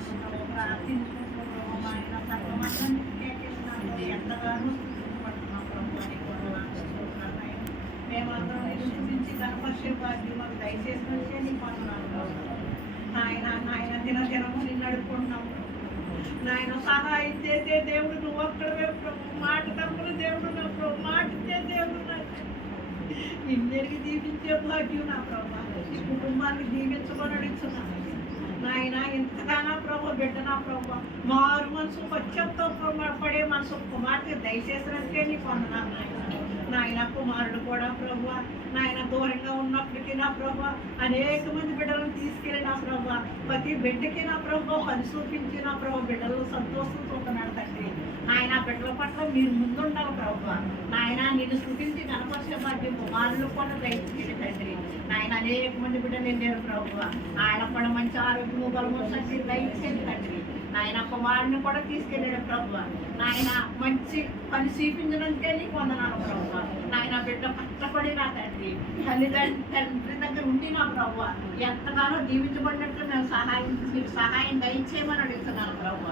ప్రార్థించుకుంటున్నాము ఆయన సర్వమంతా కేకేసినాము ఎంతగానో స్థుతించబడుతున్నాం ప్రభు అని కొనసాగుతున్నాయి. మేమందరం నేను చూపించి కనపరిచే భాగ్యం మాకు దయచేసి వచ్చే నీ పనులు నాయన దినదినము నిన్ను అడుక్కుంటున్నాము. నాయన సహాయం చేసే దేవుడు నువ్వు ఒక్కడవే ప్రభు. మాట తప్పులు దేవుడు నా ప్రభు. మాట ఇచ్చే దేవుడు నా నిన్నెరిగి దీవించే భాగ్యం నా ప్రభు. ఈ కుటుంబాన్ని దీవించమని అడుగుతున్నాను నాయన. ఇంతగానా ప్రభు బిడ్డ నా ప్రభు మారు మనసు పచ్చంతో పడే మనసు కుమార్తె దయచేసినట్టే నీ పొందనాను నాయన. కుమారుడు కూడా ప్రభు నాయన దూరంగా ఉన్నప్పటికీ నా ప్రభు అనేక మంది బిడ్డలను తీసుకెళ్ళి నా ప్రభు ప్రతి బిడ్డకి నా ప్రభు పని చూపించి నా ప్రభు బిడ్డలు సంతోషం చూస్తున్నాడు తండ్రి. నాయన బిడ్డల పట్ల మీరు ముందుండాలి ప్రభు నాయన. నిన్ను స్థుతించి కనపరిచే భాగ్యం కుమారులు కూడా దయచేయండి తండ్రి నాయన. అనేక మంది బిడ్డలు వెళ్ళారు ప్రభు. ఆయన కూడా మంచి ఆరోగ్యము బలము శక్తి దయచేయండి తండ్రి నాయన. కుమారుని కూడా తీసుకెళ్ళాడు ప్రభు నాయన. మంచి పని చూపించడానికే నీకు వందనాలు ప్రభు నాయన. బిడ్డ కష్టపడి నా తండ్రి తండ్రి దగ్గర ఉండి నా ప్రభు ఎంతగానో దీవించబడినట్లు మేము మీకు సహాయం దయచేయమని అడుగుతున్నాను ప్రభు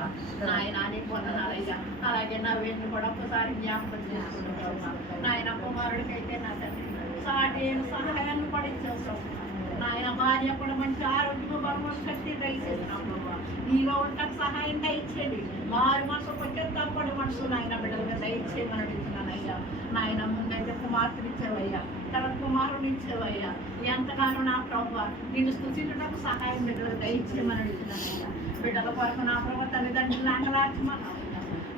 నాయన. నీకు వందనాలయ్యా. అలాగే నా వేడిని కూడా ఒక్కసారి జ్ఞాపకం చేసుకుంటాం ప్రభు నాయన. కుమారుడికైతే నా తండ్రి సాటి సహాయాన్ని కూడా ఇచ్చావు ప్రభు నాయన. భార్య కూడా మంచి ఆరోగ్యము బలము శక్తి దయచేస్తున్నాం ప్రభు. నీలో ఉంటాకు సహాయం దయచేయండి. మారు మనసు కొంచెం తప్పటి మనసు నాయన బిడ్డలుగా దయచేయమని అడుగుతున్నానయ్యా నాయన. ముందైతే కుమార్తెలు ఇచ్చేవయ్యా, తర్వాత కుమారుని ఇచ్చేవయ్యా. ఎంతగానో నా ప్రభు నిన్ను స్థుతించడానికి సహాయం బిడ్డలు దయచేయమని అడుగుతున్నానయ్యా. బిడ్డల కొరకు నా ప్రభు తల్లిదండ్రులు అంగలార్చమని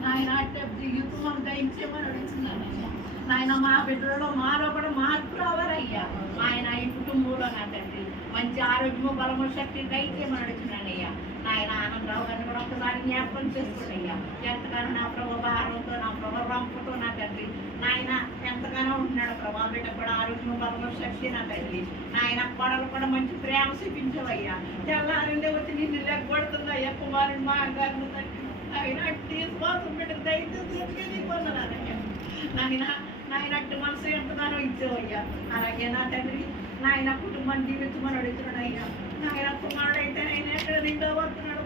నాయన. అంటే యూత్ మాకు దయచేయమని అడుగుతున్నానయ్యా నాయన. మా బిడ్డలలో మాలో కూడా మార్పు రావాలయ్యా ఆయన. ఈ కుటుంబంలో నా తండ్రి మంచి ఆరోగ్యము బలము శక్తి దయచేయమని అడుగుతున్నానయ్యా నాయన. ఆనందరావు గారిని కూడా ఒకసారి జ్ఞాపకం చేసుకోండియ్యా. ఎంతగానో నా ప్రభు భారంతో నా ప్రభు రంపుతో నా తండ్రి నాయన ఎంతగానో ఉంటున్నాడు ప్రభా. బిడ్డ కూడా ఆరోగ్యం బలము శక్తి నా తండ్రి నాయన. పడలు కూడా మంచి ప్రేమ చూపించవయ్యా. తెల్లారిండే వచ్చి నిన్ను లెగ్గొడుతుందయ్యా కుమారుడు మా గారిని తండ్రి నాయన. తీసుకోసం బిడ్డకు దయచేసి పొందనాలయ్యా నాయన. నాయన అట్టి మనసు ఎంతగానో ఇచ్చేవయ్యా. అలాగే నా తండ్రి నాయన కుటుంబాన్ని దీవించమని అడుగుతున్నాడయ్యా నాయన. కుమారుడు అయితే ఆయన ఎక్కడ నిండా వస్తున్నాడు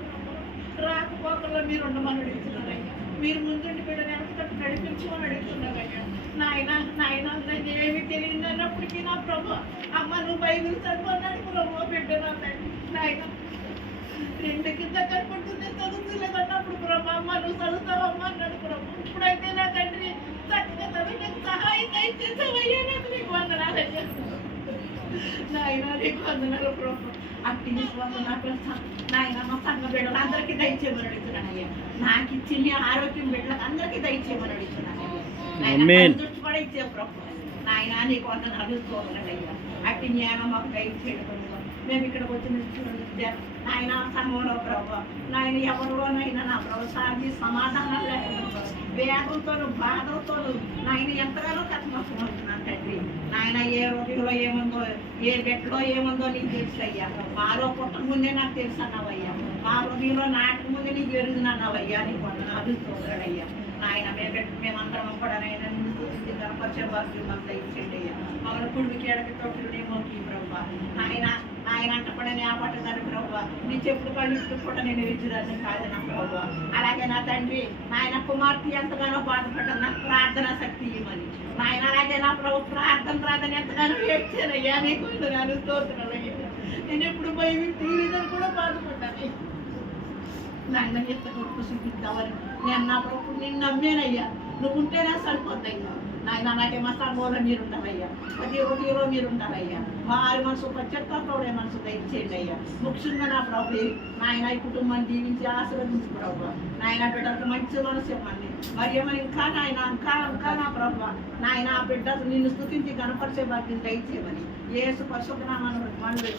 రాకపోకల్లో మీరు ఉండమని అడుగుతున్నారయ్యా. మీరు ముందుండి బిడ్డ వెనకట్టు నడిపించమని అడుగుతున్నారయ్యా నాయన. నాయన ఏమి తెలియదు అన్నప్పటికీ నా ప్రభు అమ్మ నువ్వు బైబిల్ చదవన్నాడు ప్రభు బిడ్డ నా తండ్రి నాయన. రెండు కింద కనపడుతుంది చదువుతులేదన్నప్పుడు ప్రభు అమ్మ నువ్వు చదువుతావమ్మా అన్నాడు ప్రభు. ఇప్పుడైతే నా తండ్రి చక్కగా చదివి సహాయం దయచేసావయ్యా. నాకు నీకు వందనాలయ్యా నాయన. నీకు వందనాలు ప్రభు. అట్టి నాకు నాయన మా సంఘ బిడ్డలు అందరికీ దయచేయమని అడుగుతున్నానయ్యా. నాకు ఇచ్చిన ఆరోగ్యం బిడ్డలకు అందరికీ దయచేయమని అడుగుతున్నానయ్యా. దృష్టి కూడా ఇచ్చే ప్రభు నాయన. నీకు వందనాలు చూడండియ్యా. అట్టి జ్ఞానం మాకు దయచేయడం మేము ఇక్కడికి వచ్చిన నాయన సంఘంలో ప్రభు నాయన. ఎవరిలోనైనా నా ప్రభు శాంతి సమాధానం లేకుండా వేదంతోను బాధలతోను నాయన ఎంతగానో కష్టమవుతున్నాను తండ్రి నాయన. ఏ రోజులో ఏముందో ఏ గట్లో ఏముందో నీకు తెలుసయ్యా. మాలో పుట్టక ముందే నాకు తెలుసు అన్నావయ్యా. మా హృదయంలో నాటక ముందే నీకు ఎరుగునన్నావయ్యా. నీకు వందనాలు చూడయ్యా నాయన. మేమందరం కూడా నాయన నిన్ను చూసి కనపరిచే భాగ్యం మాకు దయచేయండి అయ్యా. మమ్మల్ని కుడికి ఎడకి తొట్టుడేమోకి ప్రభు నాయన. ఆయన అంటపడని ఆ పట్టదాన్ని ప్రభు నీ చెప్పుడు కళ్ళు కూడా నేను విద్యుదాన్ని కాదు నా ప్రభు. అలాగే నా తండ్రి నాయన కుమార్తె ఎంతగానో బాధపడ్డా నాకు ప్రార్థన శక్తి ఇవ్వమని నాయన. అలాగే నా ప్రభు ప్రార్థన ఎంతగానో ఏడ్చానయ్యా. నీకు నేను స్తోత్రాలయ్యా. నేను ఎప్పుడు బైబిల్ తీయలేదని కూడా బాధపడ్డాను నాయన. ఎంత కొడుకు చూపిద్దామని నేను నా ప్రభు నిన్ను నమ్మేనయ్యా. నువ్వు ఉంటేనే సరిపోద్దయ్యా నాయన. అలాగే మా సంఘంలో మీరు ఉండాలయ్యా. ప్రతి ఒక్కరిలో మీరు ఉండాలయ్యా. వారి మనసు పశ్చాత్తాపడే మనసు దయచేయండి అయ్యా. ముఖ్యంగా నా ప్రభు నాయన ఈ కుటుంబాన్ని దీవించి ఆశీర్వదించి ప్రభు నాయన. బిడ్డలకు మంచి మనసు ఇవ్వండి మరి ఏమో ఇంకా నాయన ఇంకా నా ప్రభు నాయన. ఆ బిడ్డ నిన్ను స్తుతించి కనపరిచే భాగ్యం దయచేయమని యేసు పరిశుద్ధ నామమున మనవి